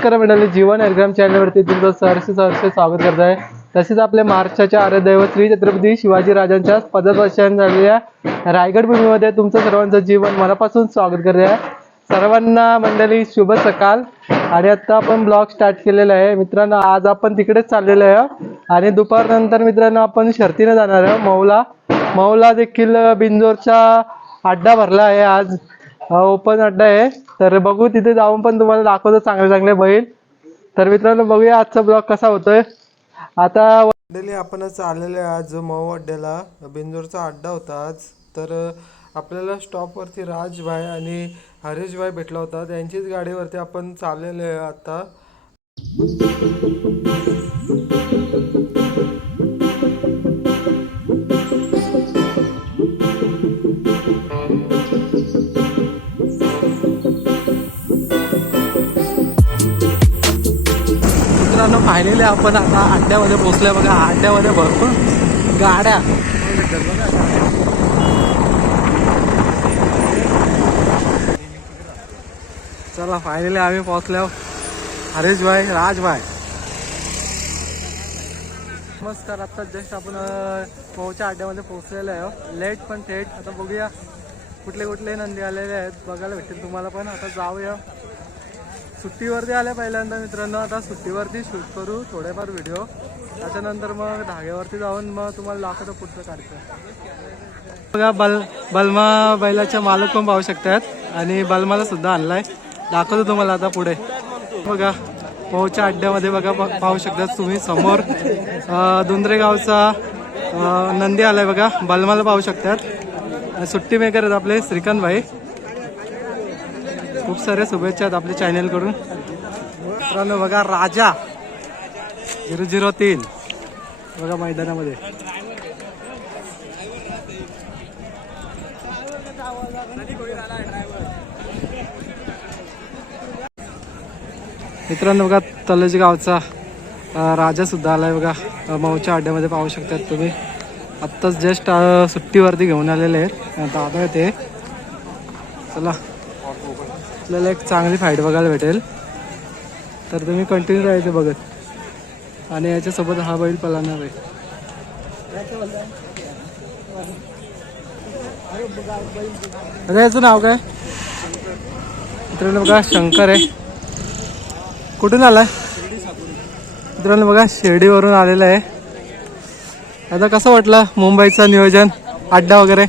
नमस्कार मंडळी जीवन एअरग्राम चॅनलवरती तुमचं सहर्ष सहर्ष स्वागत करत आहे. तसेच आपल्या महाराष्ट्राच्या आराध्यदैवत श्री छत्रपती शिवाजी राजांच्या पददर्शन झालेल्या रायगड भूमीमध्ये तुमचं सर्वांचं जीवन मनापासून स्वागत करत आहे. सर्वांना मंडळी शुभ सकाळ आणि आता आपण ब्लॉग स्टार्ट केलेला आहे. मित्रांनो आज आपण तिकडेच चाललेलो आहे. आणि दुपारनंतर मित्रांनो आपण शर्तीने जाणार आहे. मौला मौला देखील बिंजोरचा अड्डा भरला आहे आज. ओपन अड्डा आहे. तर बघू तिथे जाऊन पण तुम्हाला दाखवतो चांगले चांगले बैल. तर मित्रांनो बघूया आजचा ब्लॉग कसा होतोय. आता मंडळी आपणच आलेलो आहे आज मऊ अड्ड्याला बिंजोरचा अड्डा होता आज. तर आपल्याला स्टॉपवरती राजभाई आणि हरेशभाई भेटला होता. त्यांचीच गाडीवरती आपण चाललेलो आहे आता. फायनली आपण आता अड्ड्यामध्ये पोचल्या बघा. अड्ड्यामध्ये भरपूर गाड्या. चला फायनली आम्ही पोहोचल्या हरेश भाई राज भाई. नमस्कार आता जस्ट आपण पोहच्या अड्ड्यामध्ये पोहोचलेलो आहे. लेट पण थेट. आता बघूया कुठले कुठले नंदी आलेले आहेत. बघायला भेटतील तुम्हाला पण. आता जाऊया. सुट्टीवरती आल्या पहिल्यांदा मित्रांनो. आता सुट्टीवरती शूट करू थोडेफार व्हिडिओ त्याच्यानंतर मग धाग्यावरती जाऊन मग तुम्हाला दाखवतो पुढचं कार्यक्रम. बघा बल बलमा बैलाच्या मालक पण पाहू शकतात. आणि बलमाला सुद्धा आणलाय. दाखवतो तुम्हाला आता पुढे. बघा पोहच्या अड्ड्यामध्ये बघा पाहू शकतात तुम्ही समोर. अं, गावचा नंदी आलाय बघा. बलमाला पाहू शकतात. आणि सुट्टी मेकर आहेत आपले श्रीकांत भाई. खूप साऱ्या शुभेच्छा आहेत आपल्या चॅनलकडून. मित्रांनो बघा राजा. झिरो झिरो तीन. बघा मैदानामध्ये. मित्रांनो बघा तलज गावचा राजा सुद्धा आलाय बघा. माऊच्या मऊच्या अड्ड्यामध्ये पाहू शकतात तुम्ही. आत्ताच जस्ट सुट्टीवरती घेऊन आलेले आहेत. दादा येते चला. आपल्याला एक चांगली फाईट बघायला भेटेल. तर तुम्ही कंटिन्यू राहायचं बघत. आणि याच्यासोबत हा बैल पलाणार आहे. अरे याचं नाव काय? मित्रांनो बघा शंकर आहे. कुठून आलाय? मित्रांनो बघा शिर्डीवरून आलेला आहे. आता कसं वाटलं मुंबईचं नियोजन? अड्डा वगैरे?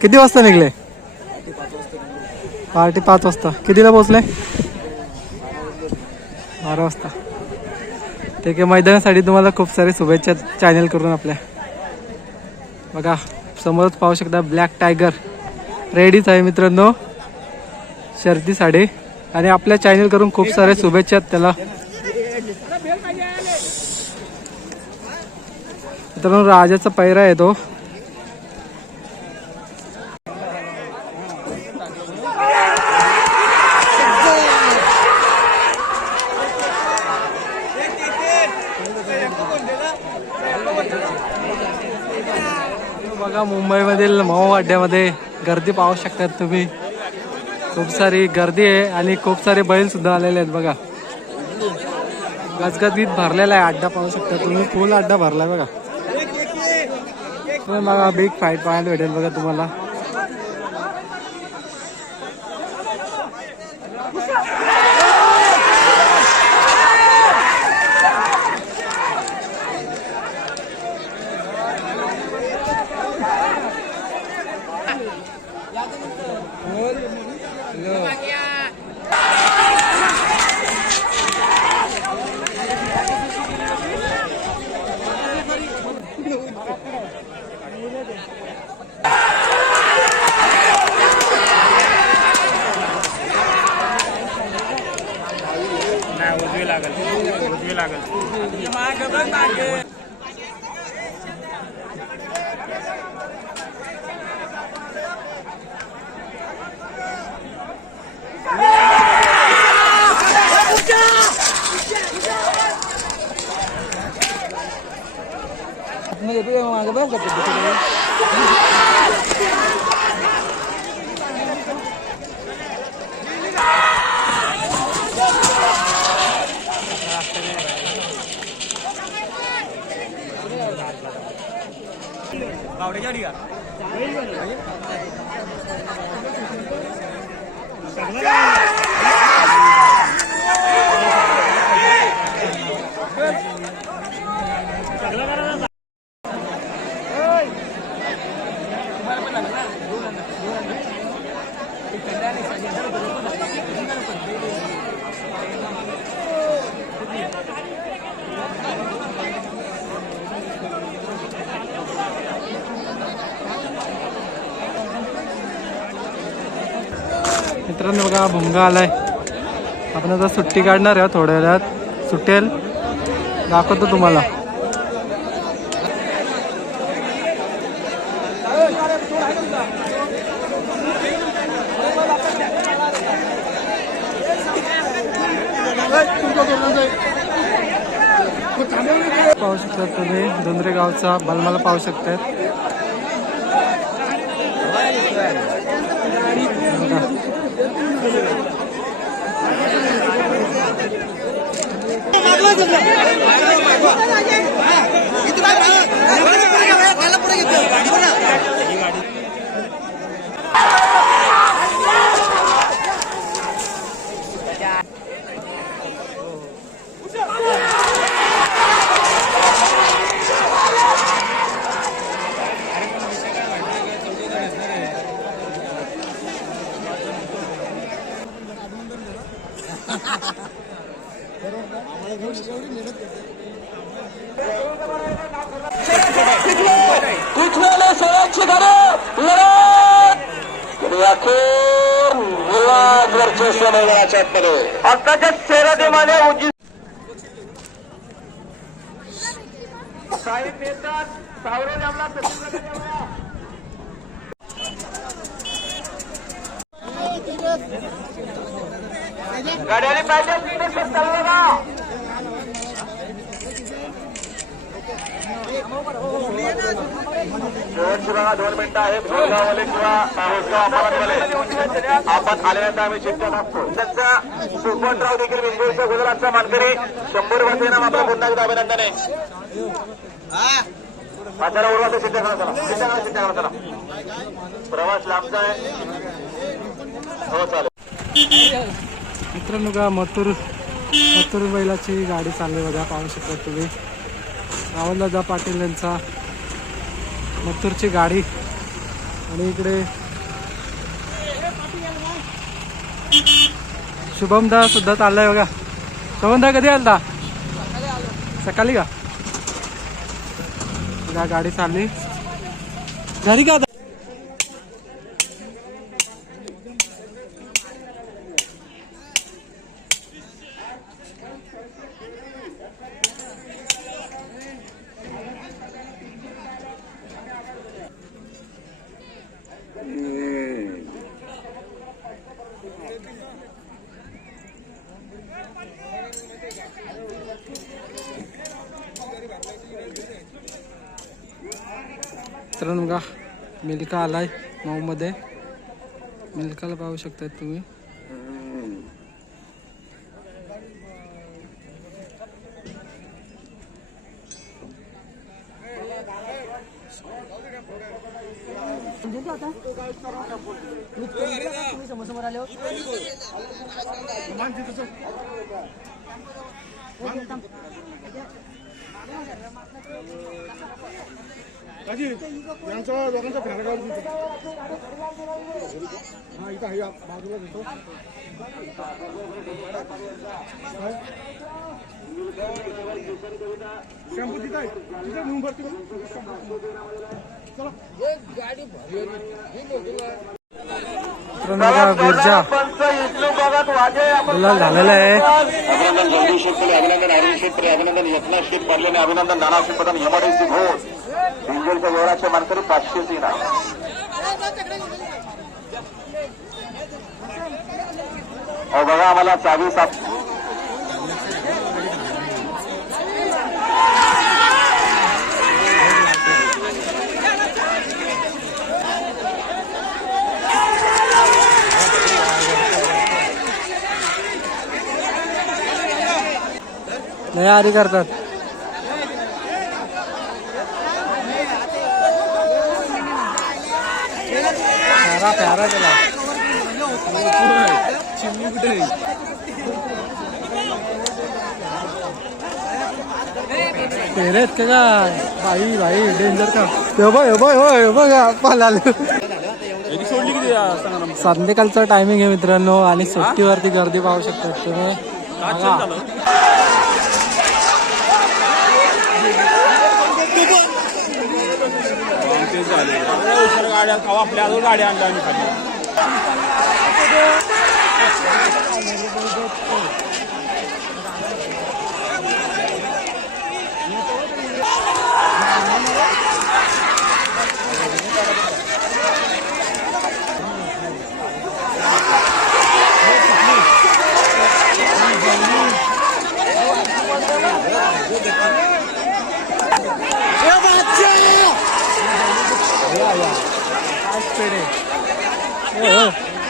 किती वाजता निघले? पहाटे पाच वाजता. कितीला पोहोचले? बारा वाजता. ठीक आहे मैदानासाठी तुम्हाला खूप सारे शुभेच्छा चॅनल करून आपल्या. बघा समोरच पाहू शकता ब्लॅक टायगर रेडीच आहे मित्रांनो. शर्तीसाठी आणि आपल्या चॅनल करून खूप सारे शुभेच्छा आहेत त्याला. मित्रांनो राजाचा पैरा आहे तो. बघा मुंबईमधील मऊ अड्ड्यामध्ये गर्दी पाहू शकतात तुम्ही. खूप सारी गर्दी आहे आणि खूप सारे बैल सुद्धा आलेले आहेत बघा. गजगदीत भरलेला आहे अड्डा पाहू शकता तुम्ही. फुल अड्डा भरला बघा. तुम्ही बघा बिग फाईट पाहायला भेटेल बघा तुम्हाला. Marakka'da. Neyle de. udah sampai di sini. Jadi ya? Agla मित्रांनो बघा भुंगा आलाय. आपण आता सुट्टी काढणार आहे थोड्या वेळात. सुटेल. दाखवतो तुम्हाला. पाहू शकता तुम्ही डोंगरे गावचा बलमाला पाहू शकतात बघा. सगळ्यांची घरं लढत अखेर मुलाज वर्चस्व मैदानाच्या आतमध्ये आताच्या शर्यतीमध्ये उजी साहेब नेतात सावरे आपला गाड्याने पाहिजे तिने सत्ताला दोन मिनिटं आहे घोडगाववाले किंवा माहुसगाव आपण आल्यानंतर आम्ही चिंता टाकतो त्यांचा सुपतराव देखील बिंदूरच्या गुजरातचा मानकरी. शंभर वर्ष नाम आपलं पुन्हा एकदा अभिनंदन. आहे आता उर्वाचं सिद्ध करा चला सिद्ध करा सिद्ध करा चला प्रवास लांबचा आहे. हो चालेल. मित्रांनो का मथुर मथुर बैलाची गाडी चालली बघा पाहू शकता तुम्ही. रावणदादा पाटील यांचा. मथुरची गाडी. आणि इकडे शुभमदा सुद्धा चाललाय बघा. शुभमदा कधी आलता? सकाळी का? गाडी चालली. घरी का मित्रांनो बघा मिल्का आलाय मऊमध्ये. मिल्काला पाहू शकतात तुम्ही. काजी यांचा दोघांचा देतो हा इथं आहे बाजूला देतो शॅम्पू तिथं आहे तिथं नेऊन भरते. चला बिरजा गुलाल झालेला आहे अभिनंदन जगदीश शेतकरी अभिनंदन अरुण शेतकरी अभिनंदन एकनाथ शेत पडलेले अभिनंदन नाना शेत पदम एमआरडीसी घोष पिंजलच्या गौराचे मानकरी पाचशे सीना अहो बघा आम्हाला चावी साप लय आरी करतात. हा प्यारा गेला कुठे पेरेत का काय बाई बाई डेंजर का हे बघ हे बघ हो हे बघ पाला संध्याकाळचं टायमिंग आहे मित्रांनो आणि सुट्टीवरती गर्दी पाहू शकतात तुम्ही. उशीर गाड्या आपल्या अजून गाड्या आणल्या आम्ही खाली.